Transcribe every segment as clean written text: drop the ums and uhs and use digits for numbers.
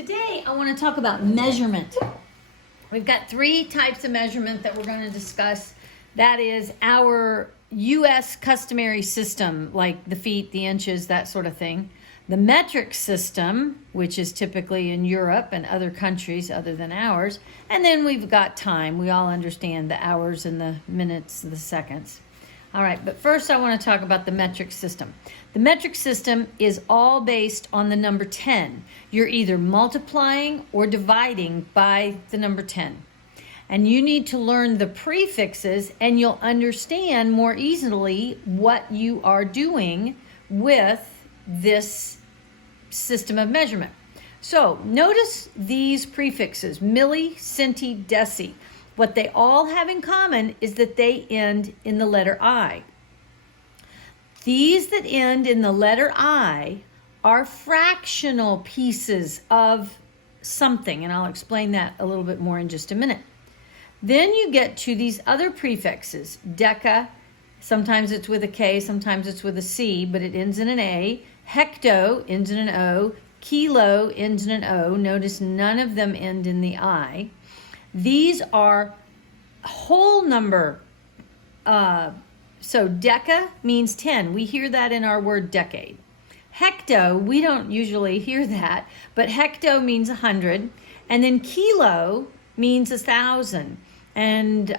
Today I want to talk about measurement. We've got three types of measurement that we're going to discuss. That is our U.S. customary system, like the feet, the inches, that sort of thing. The metric system, which is typically in Europe and other countries other than ours. And then we've got time. We all understand the hours and the minutes, the seconds. All right, but first I want to talk about the metric system. The metric system is all based on the number 10. You're either multiplying or dividing by the number 10. And you need to learn the prefixes and you'll understand more easily what you are doing with this system of measurement. So notice these prefixes, milli, centi, deci. What they all have in common is that they end in the letter I. These that end in the letter I are fractional pieces of something, and I'll explain that a little bit more in just a minute. Then you get to these other prefixes, deca, sometimes it's with a K, sometimes it's with a C, but it ends in an A. Hecto ends in an O. Kilo ends in an O. Notice none of them end in the I. These are whole number. So deca means 10. We hear that in our word decade. Hecto, we don't usually hear that, but hecto means 100. And then kilo means 1,000. And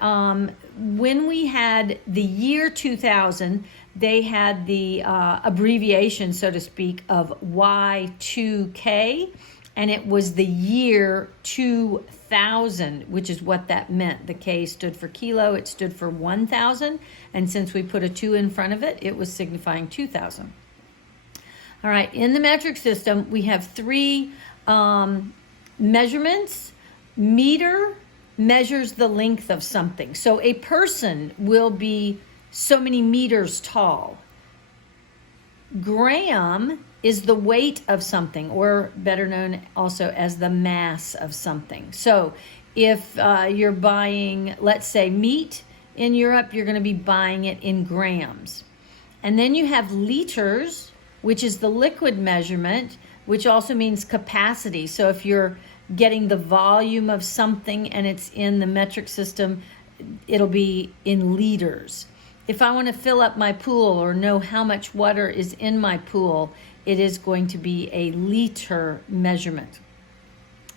when we had the year 2000, they had the abbreviation, so to speak, of Y2K. And it was the year 2000, which is what that meant. The K stood for kilo, it stood for 1,000. And since we put a 2 in front of it, it was signifying 2,000. All right, in the metric system, we have three measurements. Meter measures the length of something. So a person will be so many meters tall. Gram is the weight of something, or better known also as the mass of something. So if you're buying, let's say, meat in Europe, you're going to be buying it in grams. And then you have liters, which is the liquid measurement, which also means capacity. So if you're getting the volume of something and it's in the metric system, it'll be in liters. If I want to fill up my pool or know how much water is in my pool, it is going to be a liter measurement.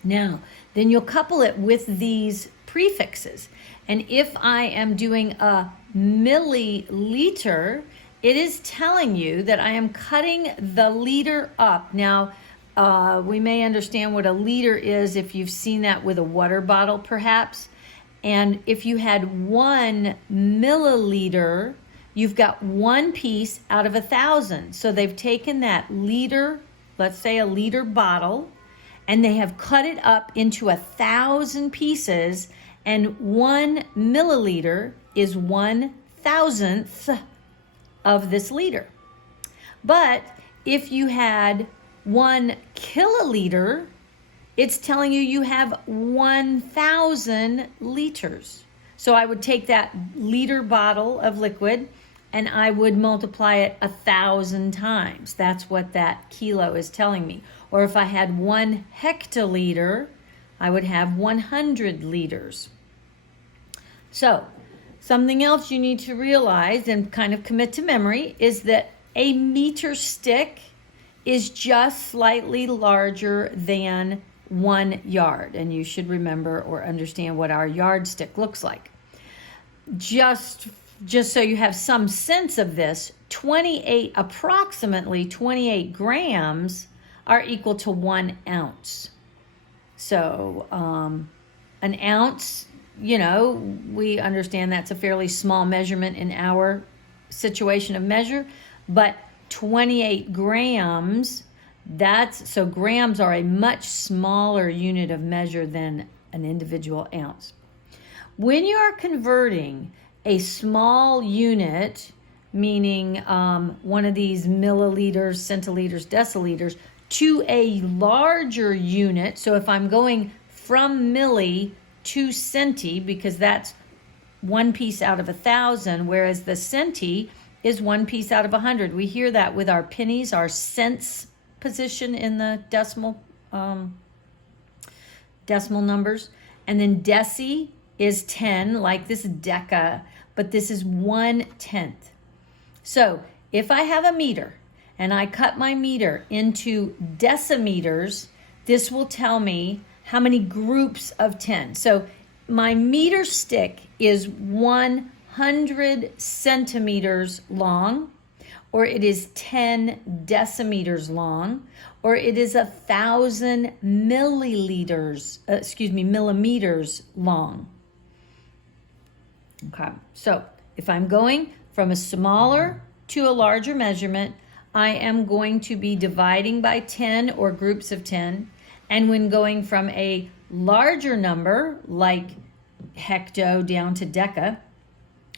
Now, then you'll couple it with these prefixes. And if I am doing a milliliter, it is telling you that I am cutting the liter up. Now, we may understand what a liter is if you've seen that with a water bottle, perhaps. And if you had 1 milliliter, you've got one piece out of 1,000. So they've taken that liter, let's say a liter bottle, and they have cut it up into 1,000 pieces, and 1 milliliter is 1,000th of this liter. But if you had 1 kiloliter, it's telling you you have 1,000 liters. So I would take that liter bottle of liquid and I would multiply it 1,000 times. That's what that kilo is telling me. Or if I had 1 hectoliter, I would have 100 liters. So something else you need to realize and kind of commit to memory is that a meter stick is just slightly larger than 1 yard. And you should remember or understand what our yardstick looks like. Just so you have some sense of this, approximately 28 grams are equal to 1 ounce. So an ounce, we understand that's a fairly small measurement in our situation of measure, but 28 grams, so grams are a much smaller unit of measure than an individual ounce. When you are converting a small unit, meaning one of these milliliters, centiliters, deciliters, to a larger unit, so if I'm going from milli to centi, because that's one piece out of 1,000, whereas the centi is one piece out of 100. We hear that with our pennies, our cents position in the decimal decimal numbers. And then deci is 10, like this deca, but this is 1/10. So if I have a meter and I cut my meter into decimeters, this will tell me how many groups of 10. So my meter stick is 100 centimeters long, or it is 10 decimeters long, or it is 1,000 millimeters long. Okay, so if I'm going from a smaller to a larger measurement, I am going to be dividing by 10 or groups of 10. And when going from a larger number, like hecto down to deca,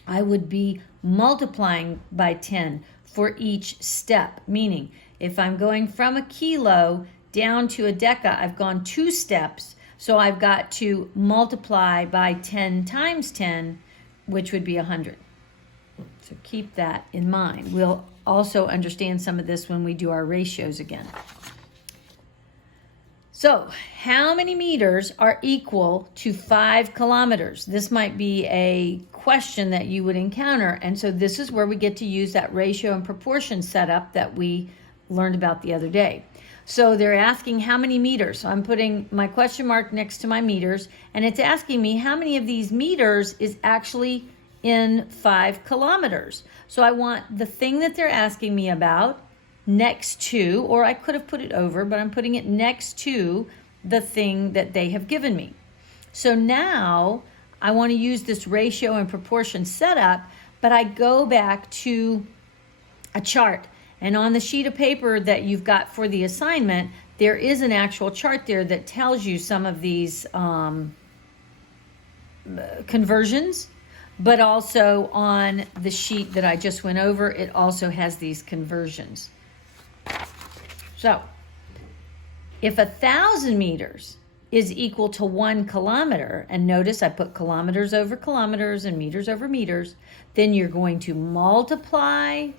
I would be multiplying by 10 for each step. Meaning, if I'm going from a kilo down to a deca, I've gone 2 steps. So I've got to multiply by 10 times 10, which would be 100. So keep that in mind. We'll also understand some of this when we do our ratios again. So how many meters are equal to 5 kilometers? This might be a question that you would encounter. And so this is where we get to use that ratio and proportion setup that we learned about the other day. So they're asking how many meters. So I'm putting my question mark next to my meters, and it's asking me how many of these meters is actually in 5 kilometers. So I want the thing that they're asking me about next to, or I could have put it over, but I'm putting it next to the thing that they have given me. So now I want to use this ratio and proportion setup, but I go back to a chart. And on the sheet of paper that you've got for the assignment, there is an actual chart there that tells you some of these conversions, but also on the sheet that I just went over, it also has these conversions. So if 1,000 meters is equal to 1 kilometer, and notice I put kilometers over kilometers and meters over meters, then you're going to multiply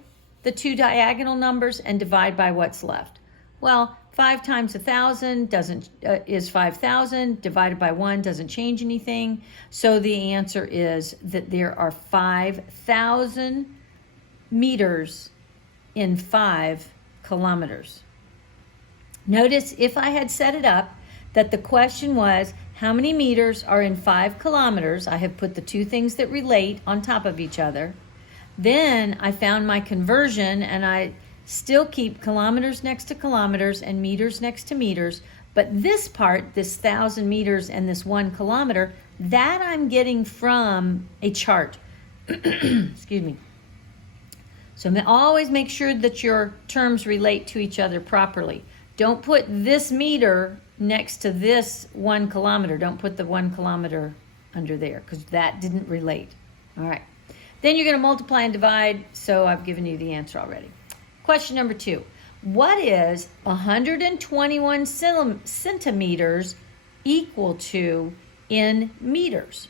the 2 diagonal numbers and divide by what's left. Well, 5 times 1,000 is 5,000, divided by 1 doesn't change anything. So the answer is that there are 5,000 meters in 5 kilometers. Notice if I had set it up that the question was how many meters are in 5 kilometers, I have put the 2 things that relate on top of each other. Then I found my conversion, and I still keep kilometers next to kilometers and meters next to meters. But this part, this 1,000 meters and this 1 kilometer, that I'm getting from a chart. Excuse me. So always make sure that your terms relate to each other properly. Don't put this meter next to this 1 kilometer. Don't put the 1 kilometer under there because that didn't relate. All right. Then you're going to multiply and divide. So I've given you the answer already. Question number 2. What is 121 centimeters equal to in meters?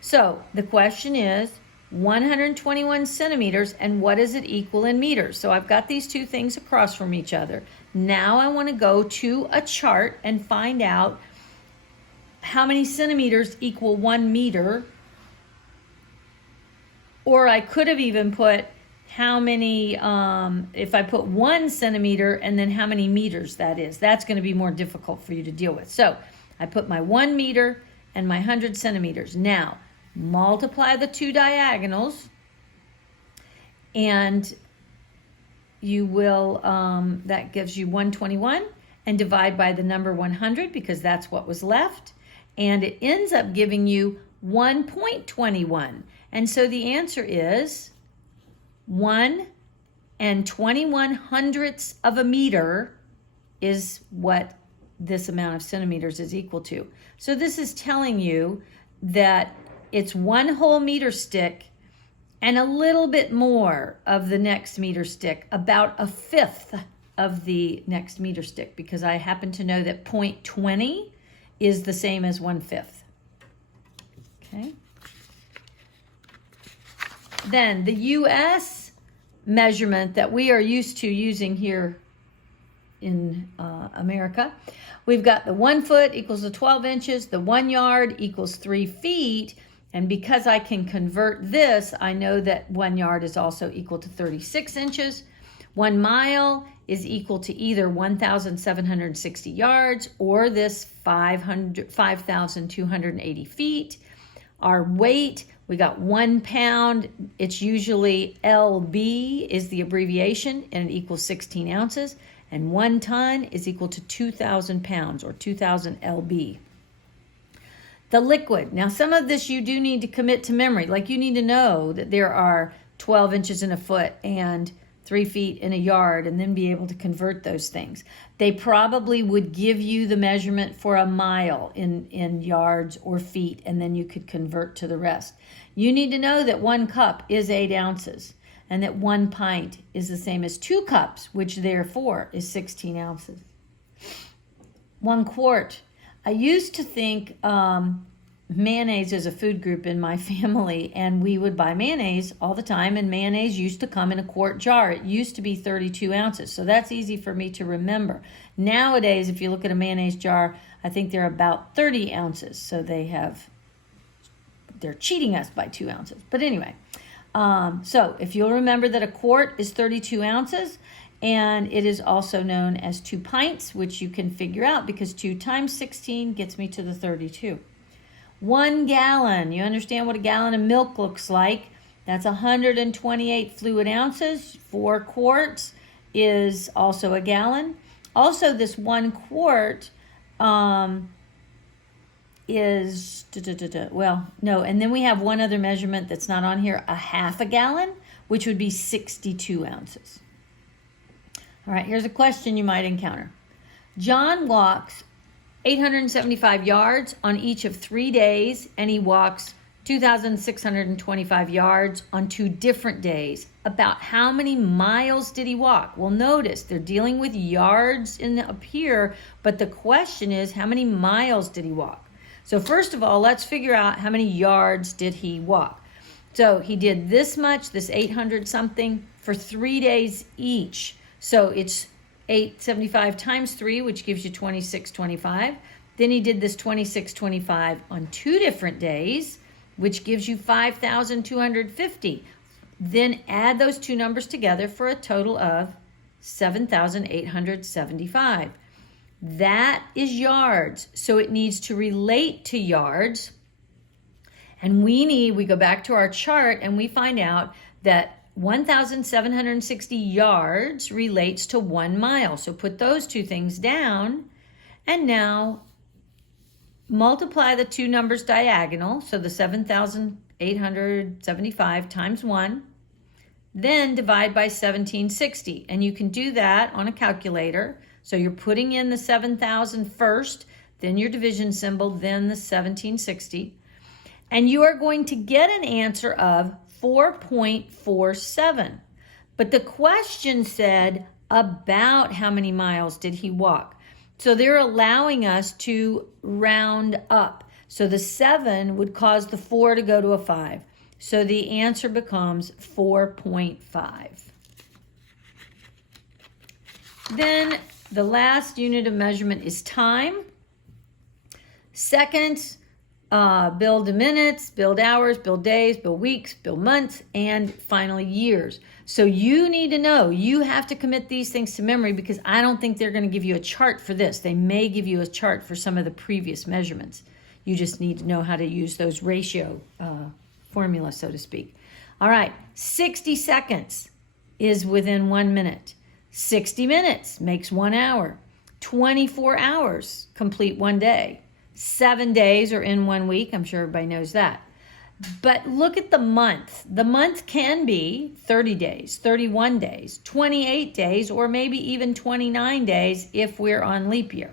So the question is 121 centimeters, and what is it equal in meters? So I've got these 2 things across from each other. Now I want to go to a chart and find out how many centimeters equal 1 meter. Or I could have even put how many, if I put 1 centimeter and then how many meters that is. That's going to be more difficult for you to deal with. So I put my 1 meter and my 100 centimeters. Now, multiply the 2 diagonals, and you will, that gives you 121, and divide by the number 100 because that's what was left. And it ends up giving you 1.21. And so the answer is 1 21/100ths of a meter is what this amount of centimeters is equal to. So this is telling you that it's 1 whole meter stick and a little bit more of the next meter stick, about 1/5 of the next meter stick, because I happen to know that 0.20 is the same as 1/5. Okay. Then the U.S. measurement that we are used to using here in America. We've got the 1 foot equals to 12 inches, the 1 yard equals 3 feet. And because I can convert this, I know that 1 yard is also equal to 36 inches. 1 mile is equal to either 1,760 yards or this 5,280 feet. Our weight, we got 1 pound. It's usually LB is the abbreviation, and it equals 16 ounces. And 1 ton is equal to 2,000 pounds or 2,000 LB. The liquid. Now, some of this you do need to commit to memory. Like you need to know that there are 12 inches in a foot and 3 feet in a yard, and then be able to convert those things. They probably would give you the measurement for a mile in yards or feet, and then you could convert to the rest. You need to know that 1 cup is 8 ounces, and that 1 pint is the same as 2 cups, which therefore is 16 ounces. 1 quart. I used to think mayonnaise is a food group in my family, and we would buy mayonnaise all the time, and mayonnaise used to come in a quart jar. It used to be 32 ounces, so that's easy for me to remember. Nowadays, if you look at a mayonnaise jar, I think they're about 30 ounces, so they're cheating us by 2 ounces. But anyway, so if you'll remember that a quart is 32 ounces, and it is also known as 2 pints, which you can figure out because 2 times 16 gets me to the 32. 1 gallon. You understand what a gallon of milk looks like. That's 128 fluid ounces. 4 quarts is also a gallon. Also, this 1 quart is, well, no, and then we have one other measurement that's not on here, a half a gallon, which would be 62 ounces. All right, here's a question you might encounter. John walks 875 yards on each of 3 days, and he walks 2,625 yards on 2 different days. About how many miles did he walk? Well, notice they're dealing with yards up here, but the question is, how many miles did he walk? So first of all, let's figure out how many yards did he walk. So he did this much, this 800 something, for 3 days each. So it's 875 times 3, which gives you 2625. Then he did this 2625 on 2 different days, which gives you 5,250. Then add those 2 numbers together for a total of 7,875. That is yards. So it needs to relate to yards. And we go back to our chart and we find out that 1,760 yards relates to 1 mile. So put those 2 things down, and now multiply the 2 numbers diagonal, so the 7,875 times 1, then divide by 1,760. And you can do that on a calculator. So you're putting in the 7,000 first, then your division symbol, then the 1,760. And you are going to get an answer of 4.47. But the question said about how many miles did he walk. So they're allowing us to round up. So the 7 would cause the 4 to go to a 5. So the answer becomes 4.5. Then the last unit of measurement is time. Seconds. Build minutes, build hours, build days, build weeks, build months, and finally years. So you need to know, you have to commit these things to memory, because I don't think they're going to give you a chart for this. They may give you a chart for some of the previous measurements. You just need to know how to use those ratio formulas, so to speak. All right, 60 seconds is within 1 minute. 60 minutes makes 1 hour. 24 hours complete 1 day. 7 days are in 1 week. I'm sure everybody knows that. But look at the month. The month can be 30 days, 31 days, 28 days, or maybe even 29 days if we're on leap year.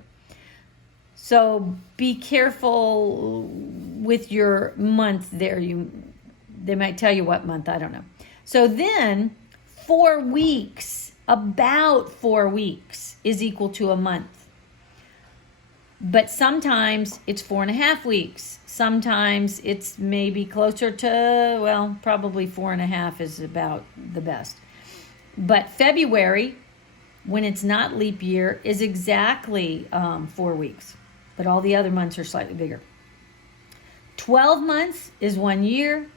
So be careful with your month there. They might tell you what month, I don't know. So then 4 weeks, about 4 weeks is equal to a month. But sometimes it's 4.5 weeks. Sometimes it's maybe closer to, well, probably 4.5 is about the best. But February when it's not leap year, is exactly 4 weeks, but all the other months are slightly bigger. 12 months is 1 year,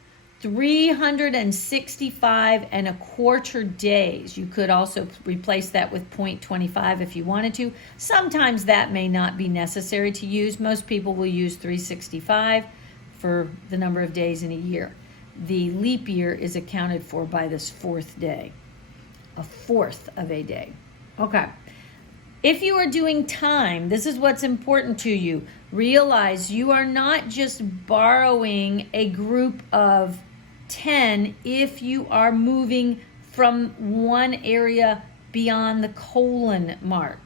365 and a quarter days. You could also replace that with 0.25 if you wanted to. Sometimes that may not be necessary to use. Most people will use 365 for the number of days in a year. The leap year is accounted for by this 4th day, a 1/4 of a day. Okay. If you are doing time, this is what's important to you. Realize you are not just borrowing a group of 10 if you are moving from one area beyond the colon mark.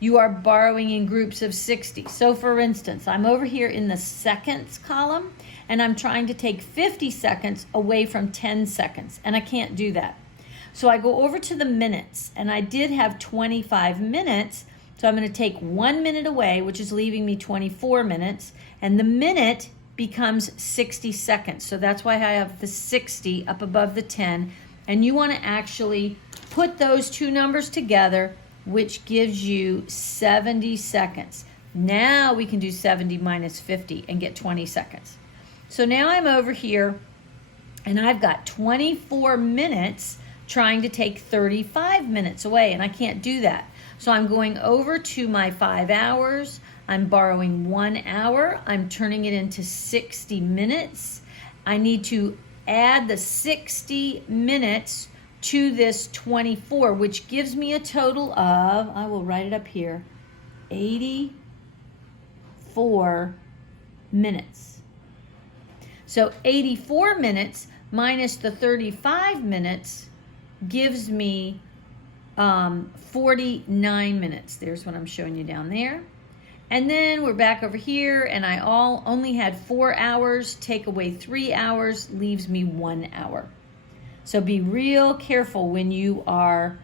You are borrowing in groups of 60. So for instance, I'm over here in the seconds column, and I'm trying to take 50 seconds away from 10 seconds, and I can't do that. So I go over to the minutes, and I did have 25 minutes, so I'm going to take 1 minute away, which is leaving me 24 minutes, and the minute becomes 60 seconds. So that's why I have the 60 up above the 10, and you want to actually put those two numbers together, which gives you 70 seconds. Now we can do 70 minus 50 and get 20 seconds. So now I'm over here, and I've got 24 minutes trying to take 35 minutes away, and I can't do that. So I'm going over to my 5 hours. I'm borrowing 1 hour. I'm turning it into 60 minutes. I need to add the 60 minutes to this 24, which gives me a total of, I will write it up here, 84 minutes. So 84 minutes minus the 35 minutes gives me 49 minutes. There's what I'm showing you down there. And then we're back over here, and I only had 4 hours. Take away 3 hours, leaves me 1 hour. So be real careful when you are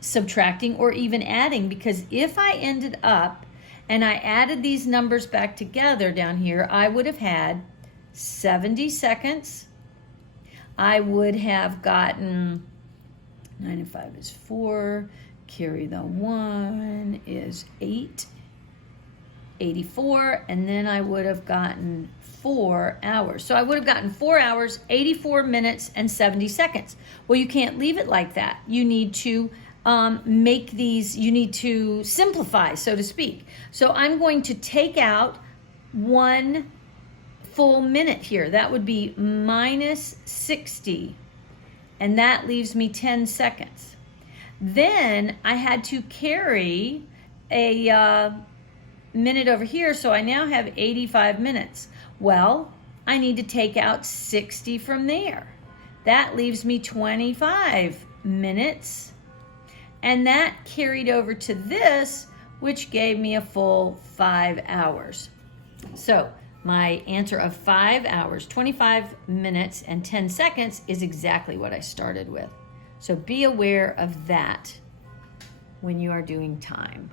subtracting or even adding, because if I ended up and I added these numbers back together down here, I would have had 70 seconds. I would have gotten 9 and 5 is 4, carry the 1 is 8, 84, and then I would have gotten 4 hours. So I would have gotten 4 hours, 84 minutes, and 70 seconds. Well, you can't leave it like that. You need to you need to simplify, so to speak. So I'm going to take out 1 full minute here. That would be minus 60, and that leaves me 10 seconds. Then I had to carry a minute over here, so I now have 85 minutes. Well, I need to take out 60 from there. That leaves me 25 minutes, and that carried over to this, which gave me a full 5 hours. So my answer of 5 hours, 25 minutes, and 10 seconds is exactly what I started with. So be aware of that when you are doing time.